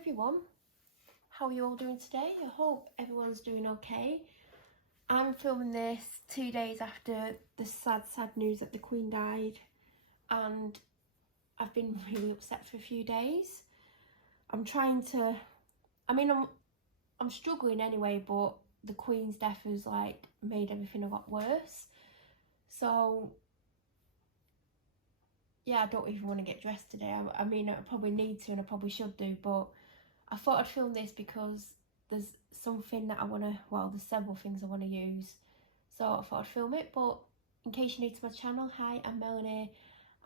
everyone, how are you all doing today? I hope everyone's doing okay. I'm filming this 2 days after the sad news that the Queen died, and I've been really upset for a few days. I'm struggling anyway, but the Queen's death has made everything a lot worse. So yeah, I don't even want to get dressed today. I probably need to, and I probably should do, but I thought I'd film this because there's something that there's several things I want to use. So I thought I'd film it. But in case you're new to my channel, hi, I'm Melanie,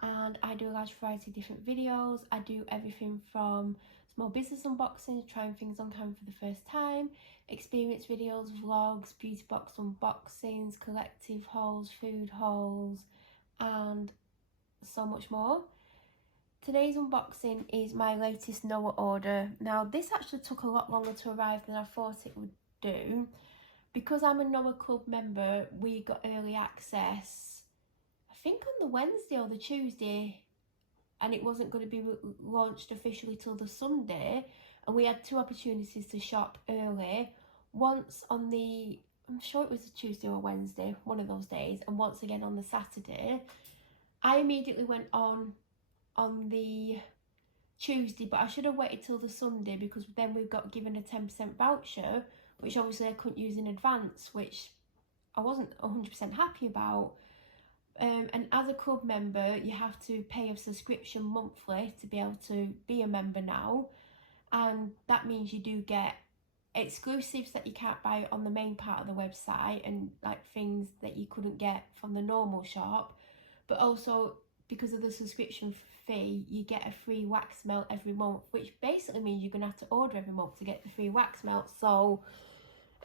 and I do a large variety of different videos. I do everything from small business unboxings, trying things on camera for the first time, experience videos, vlogs, beauty box unboxings, collective hauls, food hauls, and so much more. Today's unboxing is my latest Noa order. Now this actually took a lot longer to arrive than I thought it would do. Because I'm a Noa Club member, we got early access, I think on the Wednesday or the Tuesday, and it wasn't going to be launched officially till the Sunday, and we had two opportunities to shop early. Once on the, I'm sure it was a Tuesday or Wednesday, one of those days, and once again on the Saturday. I immediately went on the Tuesday, but I should have waited till the Sunday, because then we got given a 10% voucher, which obviously I couldn't use in advance, which I wasn't 100% happy about. And as a club member, you have to pay a subscription monthly to be able to be a member now, and that means you do get exclusives that you can't buy on the main part of the website, and things that you couldn't get from the normal shop. But also, because of the subscription fee, you get a free wax melt every month, which basically means you're going to have to order every month to get the free wax melt. So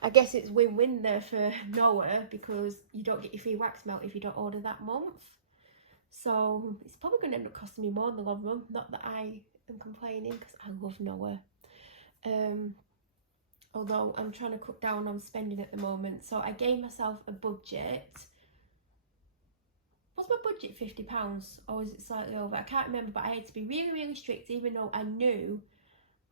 I guess it's win-win there for Noa, because you don't get your free wax melt if you don't order that month. So it's probably going to end up costing me more in the long run. Not that I am complaining, because I love Noa. Although I'm trying to cut down on spending at the moment. So I gave myself a budget. Was my budget £50 or was it slightly over? I can't remember, but I had to be really strict, even though I knew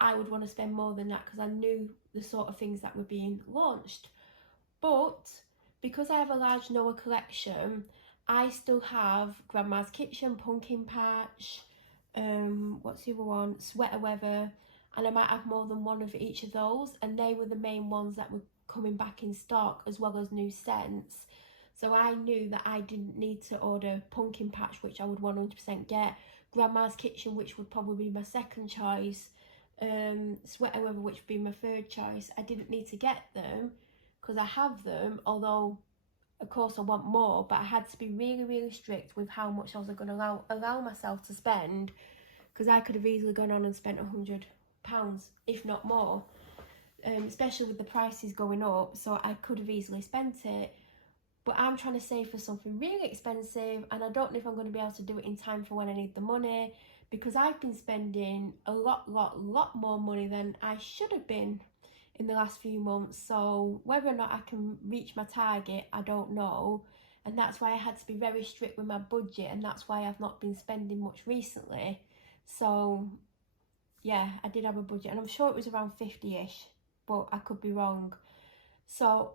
I would want to spend more than that, because I knew the sort of things that were being launched. But because I have a large Noa collection, I still have Grandma's Kitchen, Pumpkin Patch, what's the other one, Sweater Weather, and I might have more than one of each of those, and they were the main ones that were coming back in stock, as well as new scents. So I knew that I didn't need to order Pumpkin Patch, which I would 100% get, Grandma's Kitchen, which would probably be my second choice, Sweater Weather, which would be my third choice. I didn't need to get them because I have them, although of course I want more, but I had to be really strict with how much I was going to allow myself to spend, because I could have easily gone on and spent £100, if not more, especially with the prices going up. So I could have easily spent it. But I'm trying to save for something really expensive, and I don't know if I'm going to be able to do it in time for when I need the money, because I've been spending a lot more money than I should have been in the last few months. So whether or not I can reach my target, I don't know. And that's why I had to be very strict with my budget, and that's why I've not been spending much recently. So yeah, I did have a budget, and I'm sure it was around 50-ish, but I could be wrong. So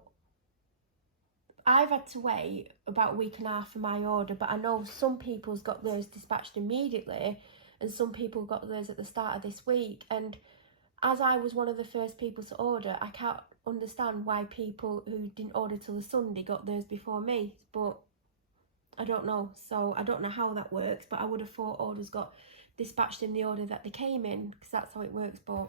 I've had to wait about a week and a half for my order, but I know some people's got theirs dispatched immediately, and some people got theirs at the start of this week. And as I was one of the first people to order, I can't understand why people who didn't order till the Sunday got theirs before me, but I don't know. So I don't know how that works, but I would have thought orders got dispatched in the order that they came in, because that's how it works. But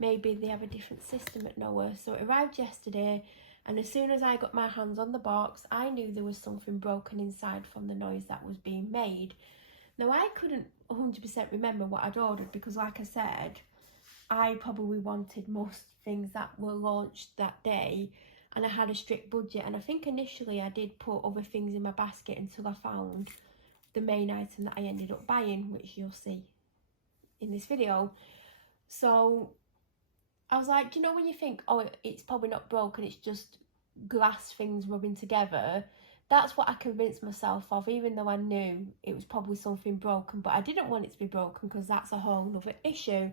maybe they have a different system at Noa. So it arrived yesterday, and as soon as I got my hands on the box, I knew there was something broken inside from the noise that was being made. Now, I couldn't 100% remember what I'd ordered, because like I said, I probably wanted most things that were launched that day, and I had a strict budget. And I think initially I did put other things in my basket until I found the main item that I ended up buying, which you'll see in this video. So I was like, do you know when you think, oh, it's probably not broken, it's just glass things rubbing together? That's what I convinced myself of, even though I knew it was probably something broken. But I didn't want it to be broken, because that's a whole other issue.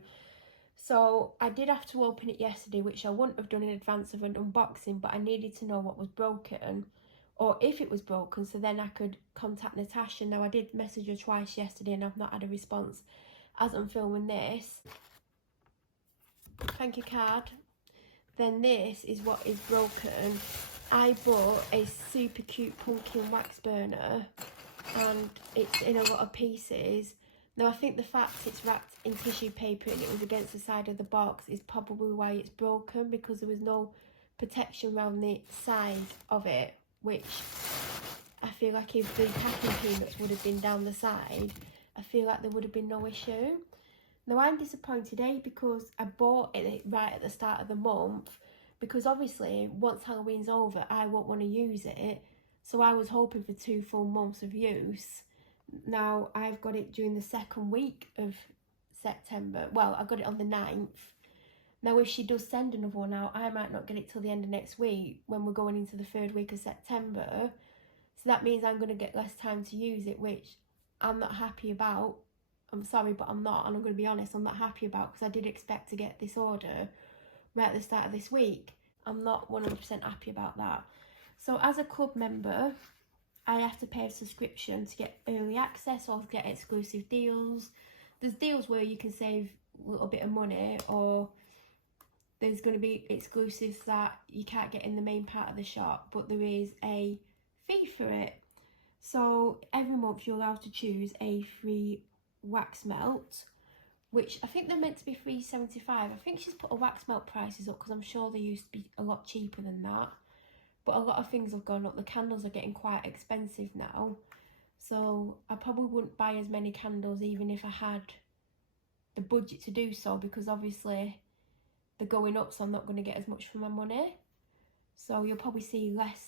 So I did have to open it yesterday, which I wouldn't have done in advance of an unboxing, but I needed to know what was broken or if it was broken, so then I could contact Natasha. Now, I did message her twice yesterday and I've not had a response as I'm filming this. Thank you card. Then this is what is broken. I bought a super cute pumpkin wax burner and it's in a lot of pieces. Now, I think the fact it's wrapped in tissue paper and it was against the side of the box is probably why it's broken, because there was no protection around the side of it, which I feel like if the packing peanuts would have been down the side, I feel like there would have been no issue. Now, I'm disappointed, because I bought it right at the start of the month, because obviously once Halloween's over I won't want to use it, so I was hoping for 2 full months of use. Now, I've got it during the second week of September. Well, I got it on the 9th. Now, if she does send another one out, I might not get it till the end of next week when we're going into the 3rd week of September. So that means I'm going to get less time to use it, which I'm not happy about. I'm sorry, but I'm not. And I'm going to be honest, I'm not happy about, because I did expect to get this order right at the start of this week. I'm not 100% happy about that. So as a club member, I have to pay a subscription to get early access or get exclusive deals. There's deals where you can save a little bit of money, or there's going to be exclusives that you can't get in the main part of the shop, but there is a fee for it. So every month you're allowed to choose a free wax melt, which I think they're meant to be $3.75. I think she's put a wax melt prices up because I'm sure they used to be a lot cheaper than that. But a lot of things have gone up. The candles are getting quite expensive now. So I probably wouldn't buy as many candles even if I had the budget to do so, because obviously they're going up, so I'm not going to get as much for my money. So you'll probably see less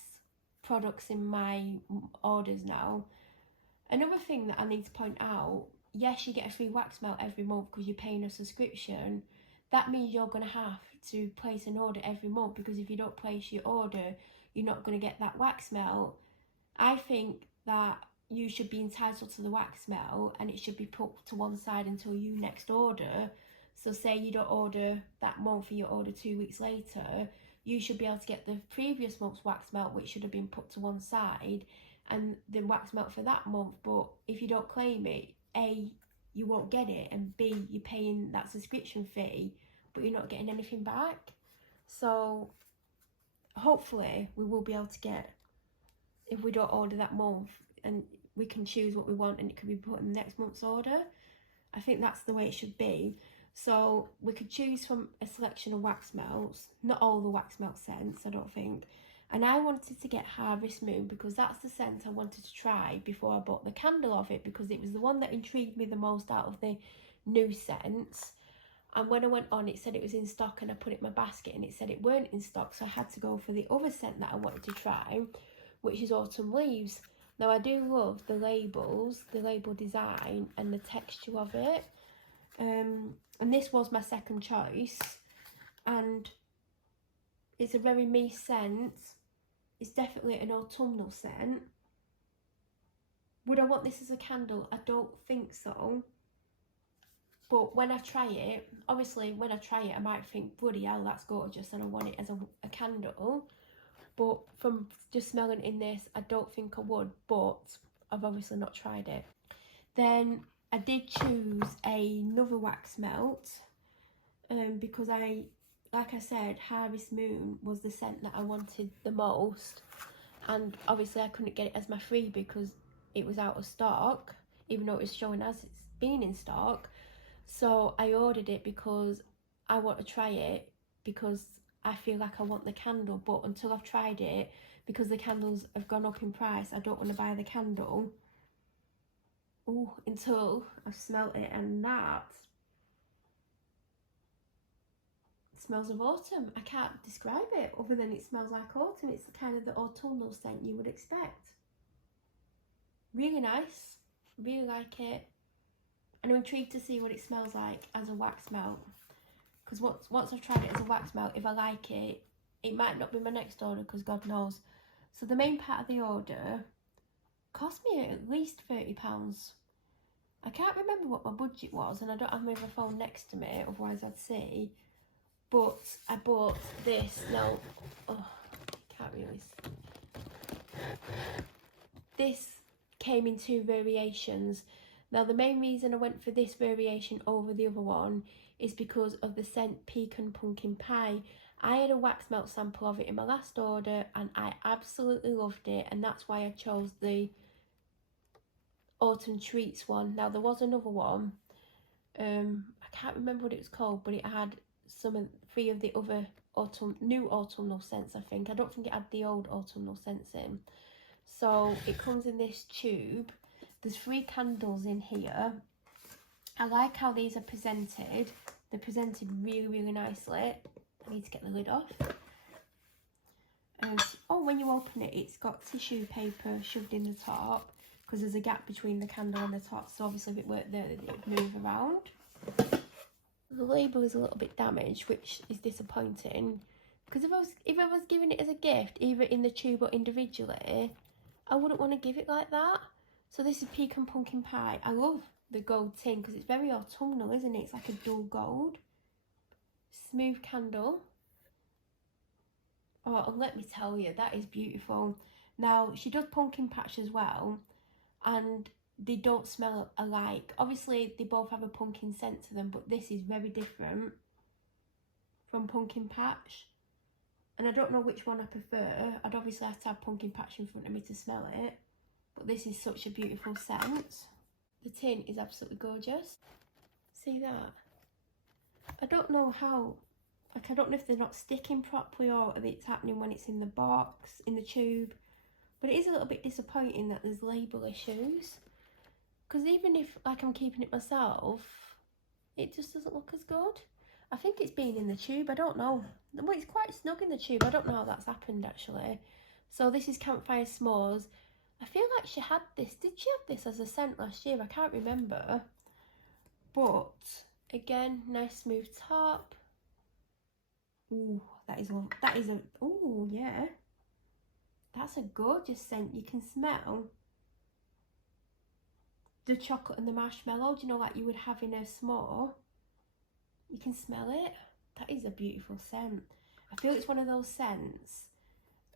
products in my orders now. Another thing that I need to point out, yes, you get a free wax melt every month because you're paying a subscription. That means you're going to have to place an order every month, because if you don't place your order, you're not going to get that wax melt. I think that you should be entitled to the wax melt and it should be put to one side until you next order. So say you don't order that month and you order 2 weeks later, you should be able to get the previous month's wax melt, which should have been put to one side, and the wax melt for that month. But if you don't claim it, A, you won't get it, and B, you're paying that subscription fee but you're not getting anything back. So hopefully we will be able to get, if we don't order that month, and we can choose what we want and it can be put in the next month's order. I think that's the way it should be. So we could choose from a selection of wax melts, not all the wax melt scents, I don't think. And I wanted to get Harvest Moon because that's the scent I wanted to try before I bought the candle of it, because it was the one that intrigued me the most out of the new scents. And when I went on, it said it was in stock, and I put it in my basket and it said it weren't in stock, so I had to go for the other scent that I wanted to try, which is Autumn Leaves. Now, I do love the labels, the label design and the texture of it. And this was my second choice, and it's a very me scent. It's definitely an autumnal scent. Would I want this as a candle? I don't think so. But when I try it, obviously when I try it I might think, bloody hell, that's gorgeous, and I want it as a candle. But from just smelling in this, I don't think I would, but I've obviously not tried it. Then I did choose another wax melt, because like I said, Harvest Moon was the scent that I wanted the most, and obviously I couldn't get it as my freebie because it was out of stock, even though it was showing as it's been in stock. So I ordered it because I want to try it, because I feel like I want the candle, but until I've tried it, because the candles have gone up in price, I don't want to buy the candle until I've smelt it, and that smells of autumn. I can't describe it other than it smells like autumn. It's the kind of the autumnal scent you would expect. Really nice, really like it, and I'm intrigued to see what it smells like as a wax melt, because once I've tried it as a wax melt, if I like it, it might not be my next order, because God knows. So the main part of the order cost me at least £30. I can't remember what my budget was, and I don't have my phone next to me, otherwise I'd see. But I bought this. Now, oh, can't really. This came in 2 variations. Now, the main reason I went for this variation over the other one is because of the scent Pecan Pumpkin Pie. I had a wax melt sample of it in my last order and I absolutely loved it, and that's why I chose the Autumn Treats one. Now, there was another one, I can't remember what it was called, but it had 3 of the other new autumnal scents, I think. I don't think it had the old autumnal scents in. So it comes in this tube. There's 3 candles in here. I like how these are presented. They're presented really, really nicely. I need to get the lid off. Oh, when you open it, it's got tissue paper shoved in the top because there's a gap between the candle and the top. So obviously if it weren't there, it would move around. The label is a little bit damaged, which is disappointing. Because if I was giving it as a gift, either in the tube or individually, I wouldn't want to give it like that. So this is Pecan Pumpkin Pie. I love the gold tin because it's very autumnal, isn't it? It's like a dull gold. Smooth candle. Oh, and let me tell you, that is beautiful. Now, she does pumpkin patch as well, and they don't smell alike. Obviously, they both have a pumpkin scent to them, but this is very different from pumpkin patch. And I don't know which one I prefer. I'd obviously have to have pumpkin patch in front of me to smell it. But this is such a beautiful scent. The tin is absolutely gorgeous. See that? I don't know how, like, I don't know if they're not sticking properly or if it's happening when it's in the box, in the tube. But it is a little bit disappointing that there's label issues. Because even if, like, I'm keeping it myself, it just doesn't look as good. I think it's been in the tube, I don't know. Well, it's quite snug in the tube, I don't know how that's happened actually. So this is Campfire S'mores. I feel like she had this, did she have this as a scent last year? I can't remember. But, again, nice smooth top. Ooh, ooh, yeah. That's a gorgeous scent. You can smell the chocolate and the marshmallow, do you know, like you would have in a s'more? You can smell it. That is a beautiful scent. I feel it's one of those scents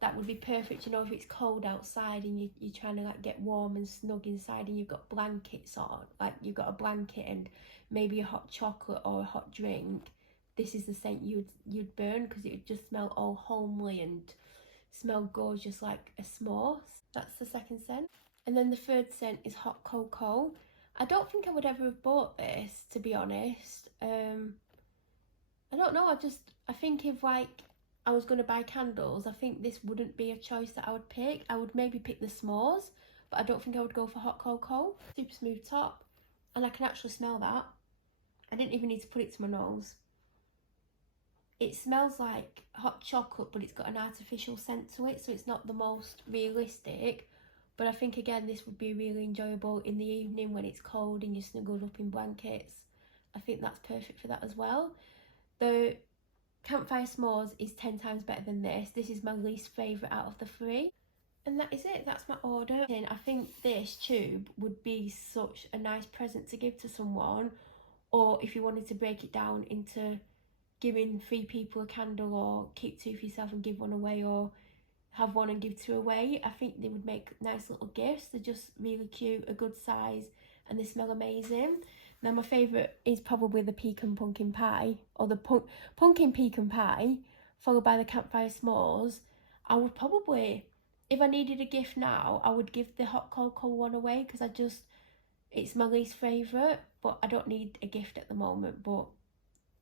that would be perfect, you know, if it's cold outside and you're trying to like get warm and snug inside and you've got blankets on, like you've got a blanket and maybe a hot chocolate or a hot drink. This is the scent you'd burn because it would just smell all homely and smell gorgeous like a s'more. That's the second scent. And then the third scent is Hot Cocoa. I don't think I would ever have bought this, to be honest. I don't know, I think if like I was going to buy candles, I think this wouldn't be a choice that I would pick. I would maybe pick the s'mores, but I don't think I would go for Hot Cocoa. Super smooth top, and I can actually smell that. I didn't even need to put it to my nose. It smells like hot chocolate, but it's got an artificial scent to it, so it's not the most realistic. But I think, again, this would be really enjoyable in the evening when it's cold and you're snuggled up in blankets. I think that's perfect for that as well. The Campfire S'mores is 10 times better than this. This is my least favourite out of the 3. And that is it. That's my order. And I think this tube would be such a nice present to give to someone. Or if you wanted to break it down into giving 3 people a candle, or keep 2 for yourself and give 1 away, or have 1 and give 2 away. I think they would make nice little gifts. They're just really cute, a good size, and they smell amazing. Now my favourite is probably the Pecan Pumpkin Pie, or the Pumpkin Pecan Pie, followed by the Campfire S'mores. I would probably, if I needed a gift now, I would give the Hot Cocoa one away because it's my least favourite, but I don't need a gift at the moment, but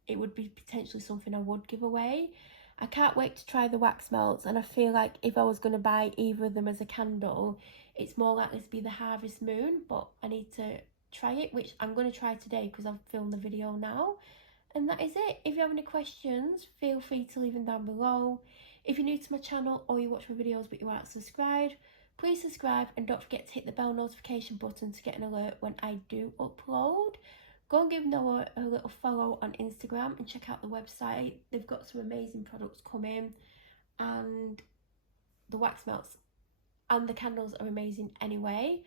it would be potentially something I would give away. I can't wait to try the wax melts, and I feel like if I was going to buy either of them as a candle, it's more likely to be the Harvest Moon, but I need to try it, which I'm going to try today because I've filmed the video now. And that is it. If you have any questions, feel free to leave them down below. If you're new to my channel or you watch my videos but you aren't subscribed, please subscribe, and don't forget to hit the bell notification button to get an alert when I do upload. Go and give Noah a little follow on Instagram and check out the website. They've got some amazing products coming, and the wax melts and the candles are amazing anyway.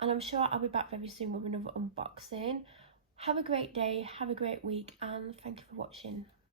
and I'm sure I'll be back very soon with another unboxing. Have a great day, have a great week, and thank you for watching.